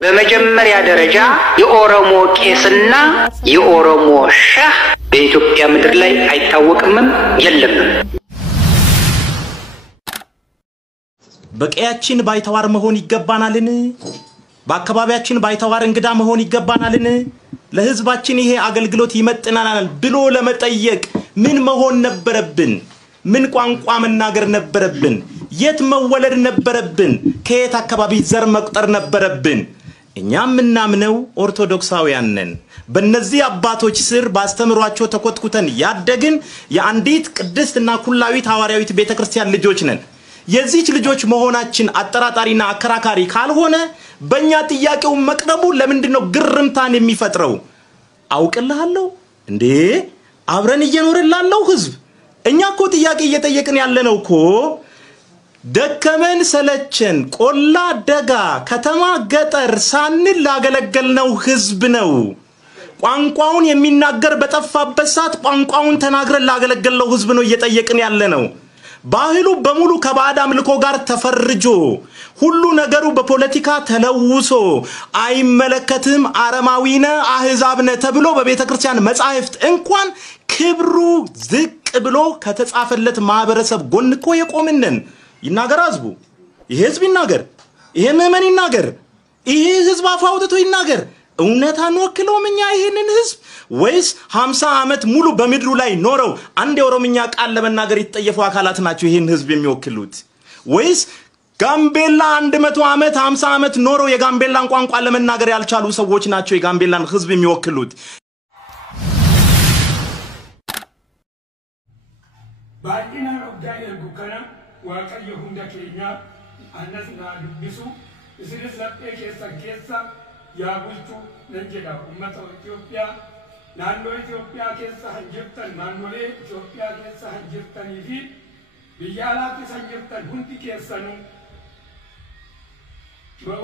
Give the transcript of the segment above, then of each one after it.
በመጀመሪያ ደረጃ የኦሮሞ ቄስና የኦሮሞ ሸህ በኢትዮጵያ ምድር ላይ አይታወቅም የለም። በቀያችን ባይተዋር መሆን ይገባናልን? በአካባቢያችን ባይተዋር እንግዳ መሆን ይገባናልን? ለህዝባችን ይሄ አገልግሎት ይመጥናናል ብሎ ለመጠየቅ ምን መሆን ነበረብን? ምን ቋንቋ መናገር ነበረብን? የት መወለድ ነበረብን? ከየት አካባቢ ዘር መቁጠር ነበረብን? እኛም እናምነው ኦርቶዶክሳውያን ነን። በእነዚህ አባቶች ስር ባስተምሯቸው ተኮትኩተን ያደግን የአንዲት ቅድስትና ኩላዊት ሐዋርያዊት ቤተክርስቲያን ልጆች ነን። የዚህች ልጆች መሆናችን አጠራጣሪና አከራካሪ ካልሆነ በእኛ ጥያቄው መቅረቡ ለምንድነው ግርምታን የሚፈጥረው? አውቅልሃለሁ እንዴ አብረን እየኖርን ላለው ህዝብ እኛ እኮ ጥያቄ እየጠየቅን ያለነው እኮ ደከመን ሰለቸን ቆላ ደጋ ከተማ ገጠር ሳንል ላገለገልነው ህዝብ ነው። ቋንቋውን የሚናገር በጠፋበት ሰዓት ቋንቋውን ተናግረን ላገለገልነው ህዝብ ነው እየጠየቅን ያለነው። ባህሉ በሙሉ ከባዕድ አምልኮ ጋር ተፈርጆ ሁሉ ነገሩ በፖለቲካ ተለውሶ አይመለከትም አረማዊነ አህዛብነ ተብሎ በቤተክርስቲያን መጻሕፍት እንኳን ክብሩ ዝቅ ብሎ ከተጻፈለት ማህበረሰብ ጎን እኮ የቆምነን። ይናገር ህዝቡ፣ ይሄ ህዝብ ይናገር፣ ይሄ ምዕመን ይናገር፣ ይሄ ህዝብ አፋውጥቶ ይናገር። እውነታን ወክለው ምኛ ይሄንን ህዝብ ወይስ 50 ዓመት ሙሉ በምድሩ ላይ ኖረው አንድ የኦሮምኛ ቃል ለመናገር የተጠየፉ አካላት ናቸው ይሄን ህዝብ የሚወክሉት? ወይስ ጋምቤላ 100 ዓመት 50 ዓመት ኖረው የጋምቤላን ቋንቋ ለመናገር ያልቻሉ ሰዎች ናቸው የጋምቤላን ህዝብ የሚወክሉት? ባቂና ኦጋይ ጉከና Waaqayyoo hunda keenya anas na dubbisu isinis laphee keessa yaa bulchu nan jedha ummata Itoophiyaa naannoo Itoophiyaa keessa hanjirtan naannolee Itoophiyaa keessa hanjirtanii fi biyya alaatti hanjirtan hundi keessanuu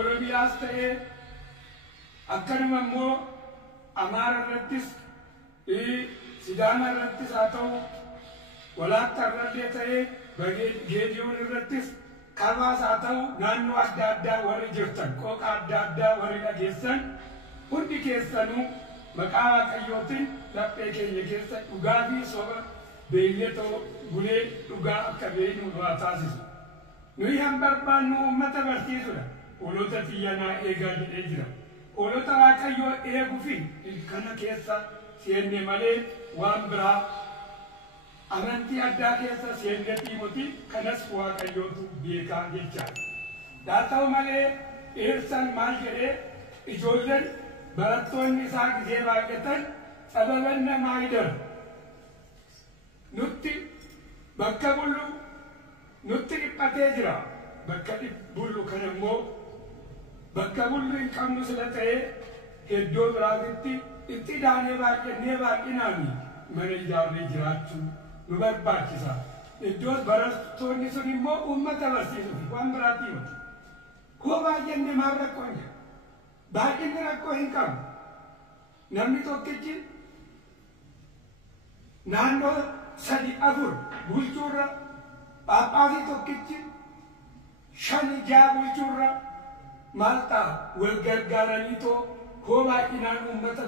Oromiyaas ta'ee akkanuma immoo Amaara irrattis Sidaama irrattis haa ta'u Walaayittaa irrattis ta'ee Geediyoon irrattis kabaas haa ta'u naannoo adda addaa warri jirtan qooqa adda addaa warri dhageessan hundi keessanuu maqaa Waaqayyootiin laphee keenya keessa dhugaa fi soba beeyletoo bulee dhugaa akka beeynu nu taasisu. Nuyi han barbaannu ummata barsiisudha. Hoolota tiyya eegaa jedhee jira. Hoolota Waaqayyoo eeguufi kana keessa seenne malee waan biraa amantii addaa keessa seenne Timoti kanas Waaqayyootu beekaa jecha. Haa ta'u malee eersan maal jedhee ijoolleen barattoonni isaa gisee baay'atan sababan namaa hidhan. Nutti bakka bullu nutti dhiphatee jira. Bakka bullu kan immoo bakka bullu hin qabnu sila ta'ee iddoo biraatitti itti daanee baay'annee baay'inaani mana ijaarree jiraachuu nu barbaachisa. Iddoos barattoonni sun immoo ummata barsiisuuf waan biraatti himatu. Koo baay'anne maal rakkoo hin jiru. Baay'inni rakkoo hin qabu. Namni tokkichi naannoo 3-4 bulchuurra Phaaphaasii tokkichi 5-6 bulchuurra maal ta'a wal gargaaraniitoo koo baay'inaan ummata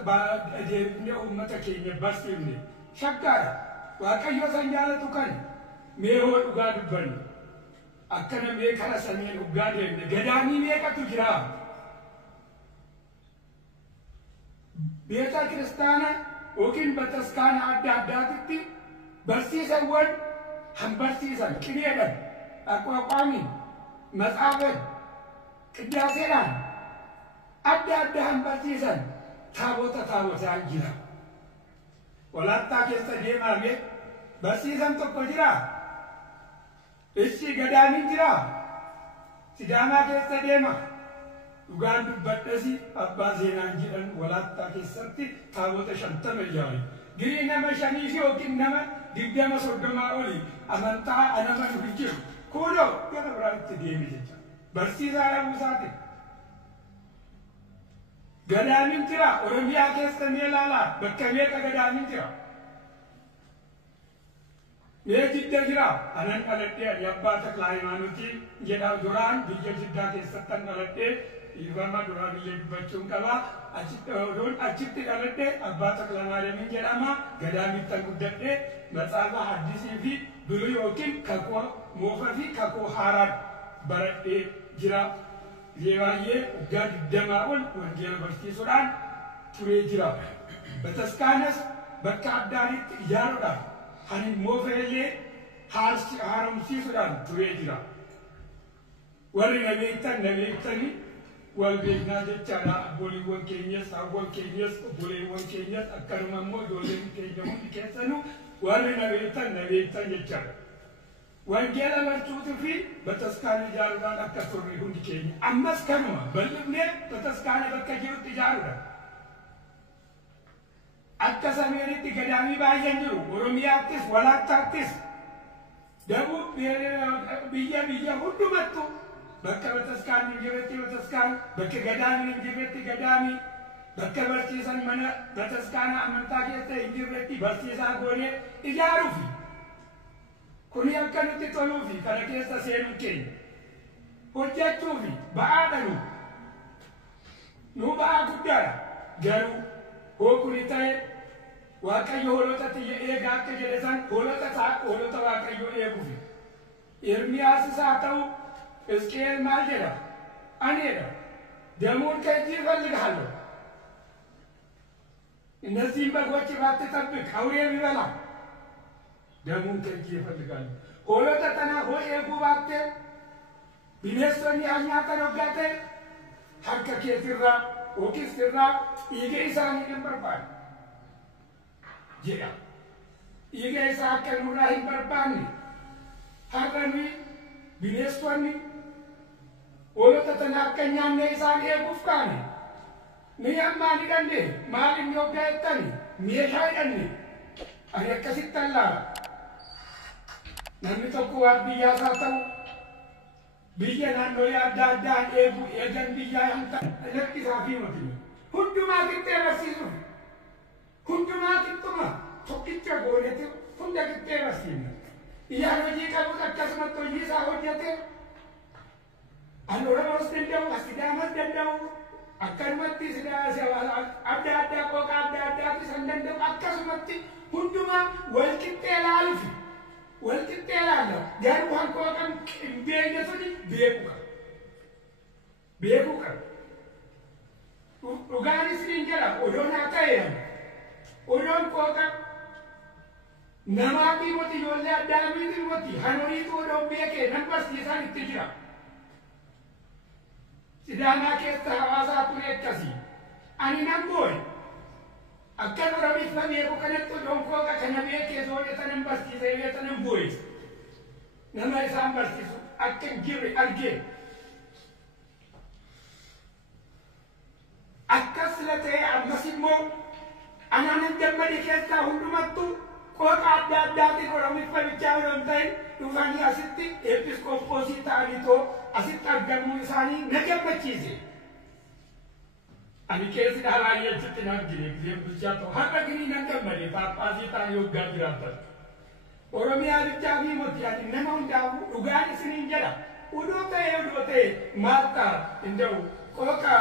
adeemnee ummata keenya barsiifne shakkaadha. Waaqayyoo san jaalatu kan mee hoo dhugaa dubbannu akkana mee kara saneen dhugaa deemne gadaanii meeqatu jira? Beeta kiristaana yookiin bataskaana adda addaatitti barsiisawwan han barsiisan qileedhan aqwaaqwaamiin matsaafan qidaaseedhaan adda adda han barsiisan taabotaan jira. Walaayittaa keessa deemame barsiisan tokko jira. Ishi gadaaniin jira. Sidaamaa keessa deema. Dhugaan dubbadhasi abbaa seenaan jedhan Walaayittaa keessatti taabota 50 ijaare. Girii nama 5 fi yookiin nama 20-30 oli amantaa anama nu hin jiru. Kunoo gara biraatti deeme jecha. Barsiisaa dhabuu isaati. Gadaaniin jira. Oromiyaa keessa mee ilaalaa bakka meeqa gadaaniin jira? Mee Jidda jira. Anan dhaladhee ani abbaa Taklaa Hayimaanotii jedhaa duraan biyya Jiddaa keessatti dhaladhee ifama duraa biyya dubbachuun qaba. Achitti dhaladhe abbaa Takla Maariyaamiin jedhama. Gadaamittan guddadhe matsaafa haddisii fi biluu yookiin kakuu moofaa fi kakuu haaraan baradhee jira. Baay'ee waggaa 20 ol wangeela barsiisuudhaan turee jira. Bataskaanas bakka addaanitti ijaaruudhaan hani moofeellee haaromsiisuudhaan turee jira. Warri nabeektanii wal beeknaa jechaadha. Abboliiwwan keenyas, hawwan keenyas, obboleewwan keenyas akkanuma immoo ijoolleen keenya hundi keessanuu warri nabeektan jechaadha. Wangeela barsiisuu fi bataskaana ijaaruudhaan akka turre hundi keenya. Ammas kanuma bal'ifnee bataskaana bakka jirutti ijaaruudha. Akka sameeritti gadaamii baay'een jiru. Oromiyaattis, Walaattaattis, Dabuu biyya hundumattu bakka bataskaanni hin jirretti bataskaan, bakka gadaamiin hin jirretti gadaamii, bakka barsiisan mana bataskaana amantaa keessa hin jirretti barsiisaa goonee ijaaruufi. Kuni akka nutti toluufi kana keessa seenuu keenya. Hojjechuufi ba'aa dhalu. Nu ba'aa guddaadha. Garuu hoo kuni ta'e Waaqayyo hoolota tiyya eegaa akka jedhe san hoolota Waaqayyo eeguufi. Ermiyaas haa ta'u Hizqeel maal jedha? Aneedha. Damuun ከእጅህ እፈልግሃለሁ እነዚህን በጎች ባትጠብቅ አውሬ ቢበላ ደሙን ከእጅህ እፈልጋለሁ። hoolota tana hoo eeguu baatte bineensonni nyaata dhugate harka keetirraa yookiin sirraa dhiiga isaanii hin barbaanne jedha. Dhiiga isaa akka nurraa hin barbaanne har'anii bineensonni hoolota tana akka nyaanne isaan eeguuf kaane ni ammaa ni dhanne maal inni hoggaa jettani meeshaa hidhanne ani akkasitti allaala. Namni tokko waan biyyaa isaa ta'u biyya naannolee adda addaan eegan biyyaa hin ta'e lakkisaa fi mati hundumaa qixxee barsiisuuf hundumaa qixxuma tokkicha goonetti hunda qixxee barsiifna. Iyyaan hojii qabu akkasumatti hojii isaa hojjete an Oromoos danda'u as Sidaamas danda'u akkanumatti adda addaa qooqa adda addaatti san danda'u akkasumatti hundumaa wal qixxee ilaaluufi. Walqixxee ilaalla garuu hanqooqan hin beekne suni beekuu qaba. Dhugaanis ni jira odoon haa ta'eedha. Odoon qooqa namaa fi moti ijoollee addaa miiti moti hanoriitu odoon beekee nan barsiisaan itti jira. Sidaamaa keessa hawaasaa ture akkasii. Ani nan booye. Akka Oromiif beeku kanatti odoon qooqa kana beekee soodhe sanan barsiisee beekanan booye. Nama isaan barsiisu akka hin jirre argee. Akkas la ta'e ammas immoo anaanan gammade keessaa hundumattuu qooqa adda addaatiin Oromiif bichaa odoon ta'in dhufanii asitti eepiskoopoosii ta'anii asitti argamuu isaanii na gammachiise. Ani keessi baay'ee achitti naan jire bichaa ta'u har'a gini nan gammade paappaasii ta'anii hoggaa jiraatan. Oromiyaa bichaa fi moti ani nama hundaafuu dhugaan isiniin jedha. Odoo ta'e maal ta'a hin ta'u qooqa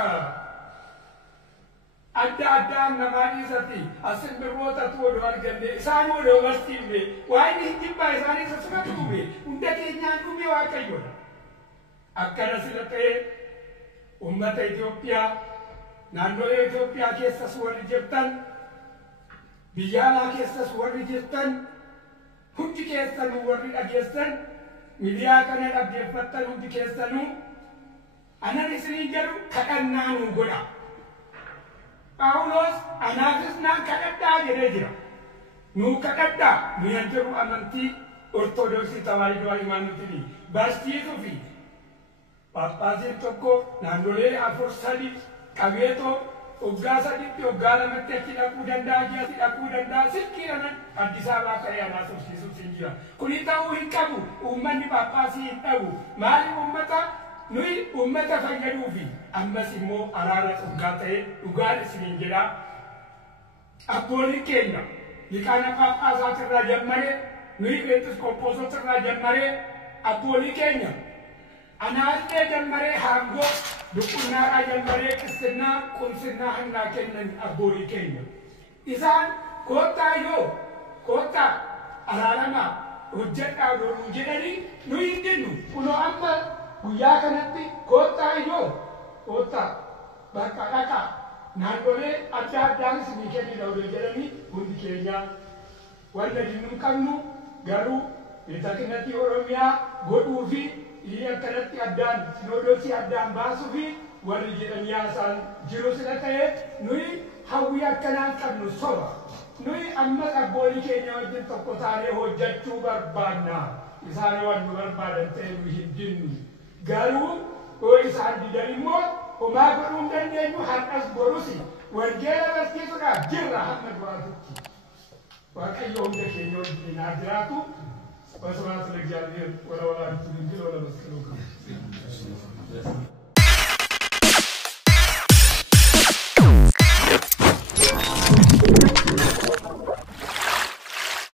adda addaan namaa dhiisatti asin birrootatu odoo arganne isaan odoo barsiifne waa'ee hin jibbaa isaanii sasuma dhume hunda keenyaan dhume Waaqayyoodha. Akkana sila ta'e ummata Itoophiyaa naannolee Itoophiyaa keessas warri jirtan biyya alaa keessas warri jirtan hundi keessanuu warri dhageessan miidiyaa kana dhaggeeffattan hundi keessanuu anan isiniin jedhu kadhannaa nuu godha. Phaawulos anaafis naan kadhadhaa jedhee jira. Nuu kadhadhaa nuyan jedhu amantii Ortodoksii tawaahidoo Hayimaanotii barsiisuu fi Paappaasiin tokko naannolee 4-3 qabeetoo waggaa 3tti waggaa 2tti achi dhaquu danda'a ji'atti dhaquu danda'a silkiidhaan Addis Ababaa ka'ee anaa tursiisuuf hin jira. Kuni ta'uu hin qabu uummanni Paappaasii hin dhabu maaliif nuyi uummata fayyaduufi ammas immoo araara dhugaa ta'e dhugaan isiniin jedha. Abbooliin keenya liqaana Phaaphaasaatiirraa jammaree nuyi eepiskooposootirraa jammaree abboolii keenya Anaallee jalmaree haangoo dukkubnaadhaa jalmaree qisxinnaa qulfinnaa hannaa kennan abbootii keenya. Isaan koottaa araaramaa hojjedhaa doonuu jedhanii nu hin dinnu. Kunoo amma guyyaa kanatti koottaa bakka dhaqaa naannolee adda addaanis ni kennina jedhanii hundi keenya wanta dinnu qabnu garuu beeknatti Oromiyaa godhuu fi akkanatti addaan sinoodosii addaan baasuu fi warri jedhanii haasaan jiru sila ta'e nuyi hawwii akkanaan qabnu soba. Nuyi ammas abbootii keenya wajjin tokko taanee hojjechuu barbaanna. Isaan waan nu barbaadan ta'e nu hin dinnu. Garuu yoo isaan didan immoo homaa godhuu hin dandeenyu har'as borusi wangeela barsiisuudhaaf jirra hamma duraatutti. Waaqayyo hunda keenya wajjin haa jiraatu. وسبحانه وتعالى ولا ولا تنزل ولا مسكين